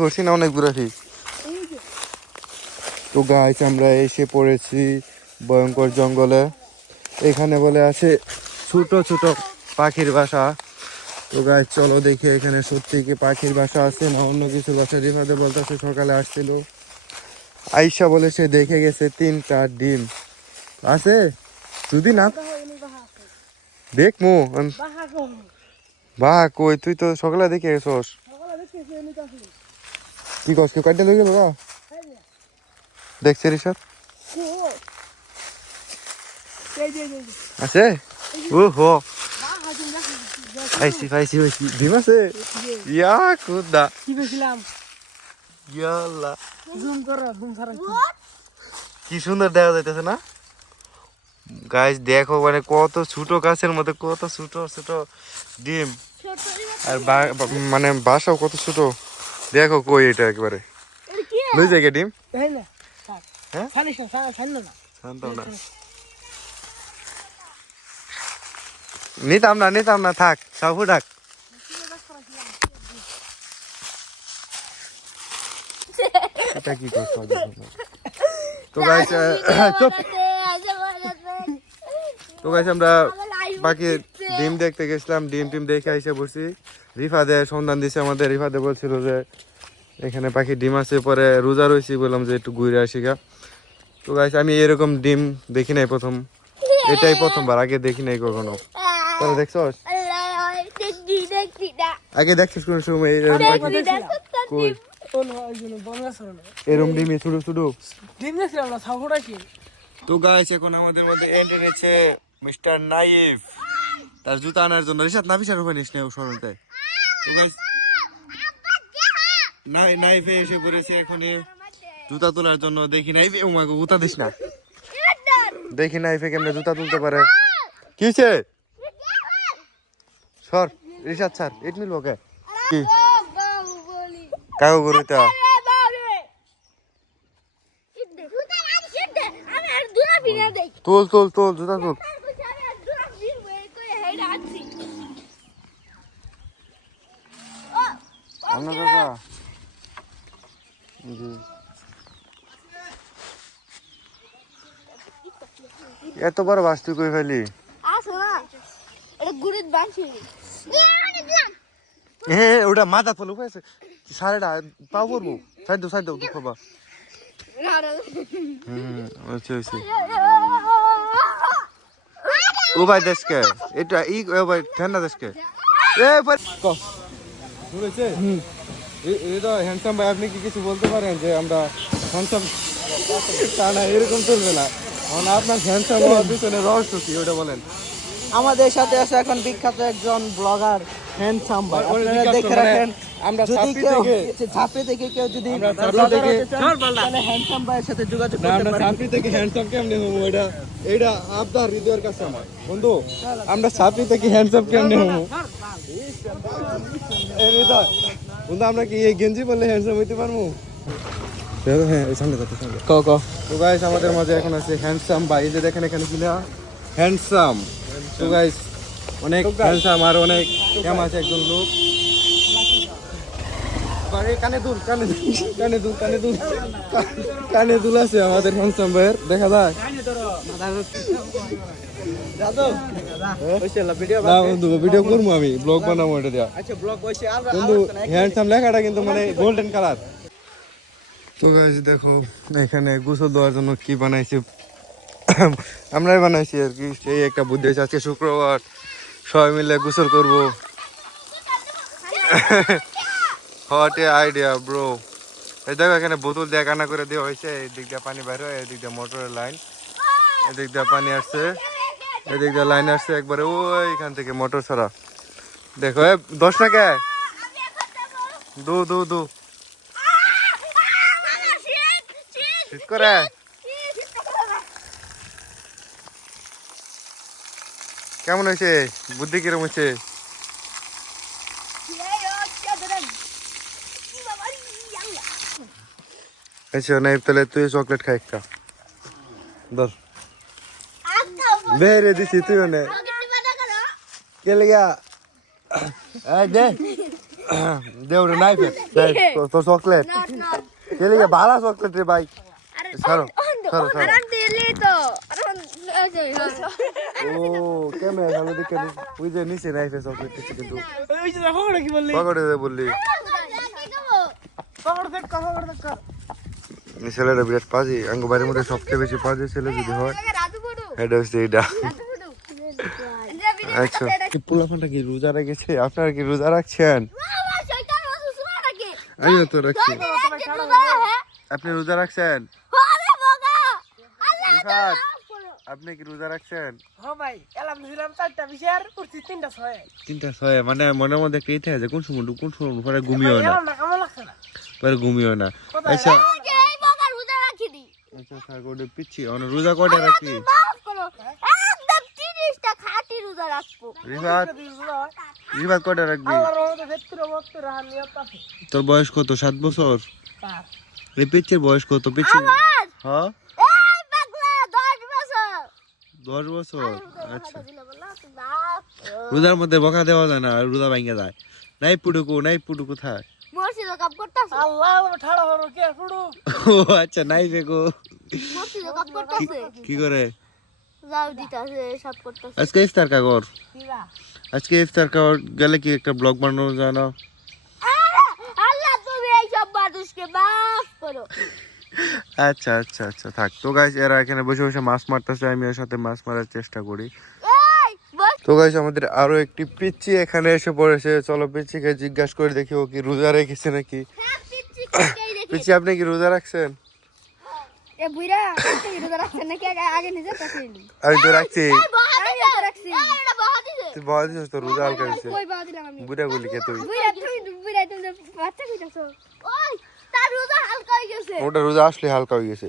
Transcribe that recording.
করছি না অনেক ঘোরাফি। তো গাইস আমরা এসে পড়েছি ভয়ঙ্কর জঙ্গলে। এখানে বলে আছে ছোট ছোট পাখির বাসা। তো গাইস চলো দেখি এখানে সত্যি কি পাখির বাসা আছে না অন্য কিছু বাসা। রিফাতে বলতেছে সকালে আসছিল, আইসা বলে সে দেখে গেছে 3টা ডিম আছে। যদি না দেখ মু বাহ কই, তুই তো সকালে দেখে গেছস। কি কস কেউ কাটতে লেগে গেল দেখছে রিসাদ আছে। ও হো পাইছি পাইছি পাইছি ডিম আছে। ইয়া কুদা ইয়াল্লা কি সুন্দর দেখা যাইতেছে না গাইস। দেখো মানে কত ছোট গাছের মধ্যে কত ছোট ছোট ডিম, আর মানে বাসাও কত ছোট। দেখো কই এটা একবারে লই যায় ডিম। হ্যাঁ নিতাম না থাক সাবু ডাক। এটা কি করছো? তো গাইস চুপ। তো গাইস আমরা বাকি ডিম দেখতে গেছিলাম, ডিম টিম দেখে এসে বসি। রিফাদে সন্ধান দিছে আমাদের। রিফাদে বলছিল যে এখানে পাখি ডিম আছে, পরে রোজা রয়েছি বললাম যে একটু ঘুরে আসি গা। তো গাইস আমি এরকম ডিম দেখি নাই প্রথম, এটাই প্রথমবার, আগে দেখি নাই কখনো। তাহলে দেখছস আগে দেখছিস কোন সময় এরকম ডিমই ছোট ছোট ডিম দেখছিলাম না সাপোর্ট আছে। তো গাইস এখন আমাদের মধ্যে এন্ট্রি নিয়েছে মিস্টার নাইফ, তার জুতা আনার জন্য। রিশাদ নাফিসার উপরে নিস নেই সরলতে। তো গাইস নাইফে এসে পড়েছে এখন জুতা তোলার জন্য। দেখি নাইফে ওমাগো জুতা দিস না, দেখি নাইফে কেমনে জুতা তুলতে পারে। কিছে সর রিশাদ স্যার ইট মিল ওকে কি কাগো গরুটা তোল তোল তোল জুতা তোল। এত বড় বাস্তু কই ফেলি ওটা মাথা ফল উপায় সাড়েটা পাও করবো সাইড দাও দুঃখ বা ও ভাই দেশকে এটা ই ভাই ঠান্ডা দেশকে হ্যান্ডসাম ভাই, আপনি কি কিছু বলতে পারেন যে আমরা হ্যান্ডসাম না এরকম চলবে না? আপনার হ্যান্ডসাম হওয়ার পিছনে রহস্য কি ওটা বলেন। আমাদের সাথে আছে এখন বিখ্যাত একজন ব্লগার হ্যান্ডসাম ভাই, আপনারা দেখে রাখেন। আমরা ঝাঁপড়ি থেকে কেউ যদি হ্যান্ডসাম ভাইয়ের সাথে যোগাযোগ করতে পারে। ছাপড়ি থেকে হ্যান্ডসাম কেমনে হবো এটা আপনার হৃদয়ের কাছে আমার বন্ধু। আমরা ছাপড়ি থেকে হ্যান্ডসাম কেমনে হবো হৃদয় বন্ধু? আমরা কি এই গেঞ্জি বললে হ্যান্ডসাম হইতে পারবো? হ্যাঁ সামনে তো গাইস আমাদের মাঝে এখন আছে হ্যান্ডসাম ভাই, যে দেখেন এখানে কিনা হ্যান্ডসাম। তো গাইস অনেক হ্যান্ডসাম আর অনেক কেম আছে একজন লোক। কানে দুল আছে আমাদের হ্যান্ডসাম ভাইয়ের, দেখা যায় ভিডিও করবো আমি, ব্লগ বানাবো এটা দিয়া বন্ধু। হ্যান্ডসাম লেখাটা কিন্তু মানে গোল্ডেন কালার। তো গাইস দেখো এখানে গোসল দেওয়ার জন্য কি বানাইছি, আমরাই বানাইছি আর কি। সেই একটা বুদ্ধি আছে, আজকে শুক্রবার সবাই মিলে গোসল করবো। Hot idea bro. এই দেখো এখানে বোতল দিয়ে কানা করে দেওয়া হয়েছে। এই দিক দিয়ে পানি বাইরে হয়, এদিক দিয়ে মোটরের লাইন, এদিক দিয়ে পানি আসছে, এদিক দিয়ে লাইন আসছে একবারে ওইখান থেকে মোটর ছাড়া। দেখো 10 টাকা দু ঠিক করে। কেমন হয়েছে বুদ্ধি, কিরম হয়েছে? আচ্ছা নাই তাহলে তুই চকলেট খাই একটা ধর বেরে দিছি তুই নে কে লিগা দে দেও রে নাইফ তো চকলেট কেলে গে ভালো চকলেট রে ভাই ছাড়ো ছাড়ো ছাড়ো ও কেমন ভালো দেখে ওই যে নিচে নাইফে চকলেট দিচ্ছে কিন্তু পকেটে দে বললি এই ছেলেটা বিরাট পাজি আঙ্গ বাড়ির মধ্যে সবচেয়ে বেশি পাজি ছেলে যদি হয় এটা হচ্ছে এইটা আচ্ছা পোলাপানটা কি রোজা রেখেছে আপনারা কি রোজা রাখছেন আমিও তো রাখছি আপনি রোজা রাখছেন রিফাত আপনি কি রোজা রাখছেন তিনটা ছয় মানে মনের মধ্যে একটা ইতে আছে কোন সময় পরে ঘুমিও না পরে ঘুমিও না আচ্ছা আচ্ছা স্যার কোডে পিচ্ছি রোজা কোডে রাখি রিফাত রিফাত কোডে রাখবি তোর বয়স কত 7 বছর এই পিচ্ছির বয়স কত পিচ্ছি হ্যাঁ 10 বছর আচ্ছা রোজার মধ্যে বকা দেওয়া যায় না রোজা ভাঙা যায় নাই পুটু কোথায় ও আচ্ছা নাই বেগো কি করে আজকে ইফতার কাগর আজকে ইফতার কাগর গেলে কি একটা ব্লগ বানানো যায় না আচ্ছা আচ্ছা আচ্ছা থাক তো গাইস এরা এখানে বসে বসে মাছ মারতেছে আমি এর সাথে মাছ মারার চেষ্টা করি তো গাইস আমাদের আরো একটি পিচ্চি এখানে এসে পড়েছে চলো পিচ্চিকে জিজ্ঞাসা করে দেখি ও কি রোজা রেখেছে নাকি পিচ্চি আপনি কি রোজা রাখছেন আমি তো রাখছি তুই বল দিস তো রোজা হালকা দিছে বুড়া বলি কে তুই ওটা রোজা আসলে হালকা হয়ে গেছে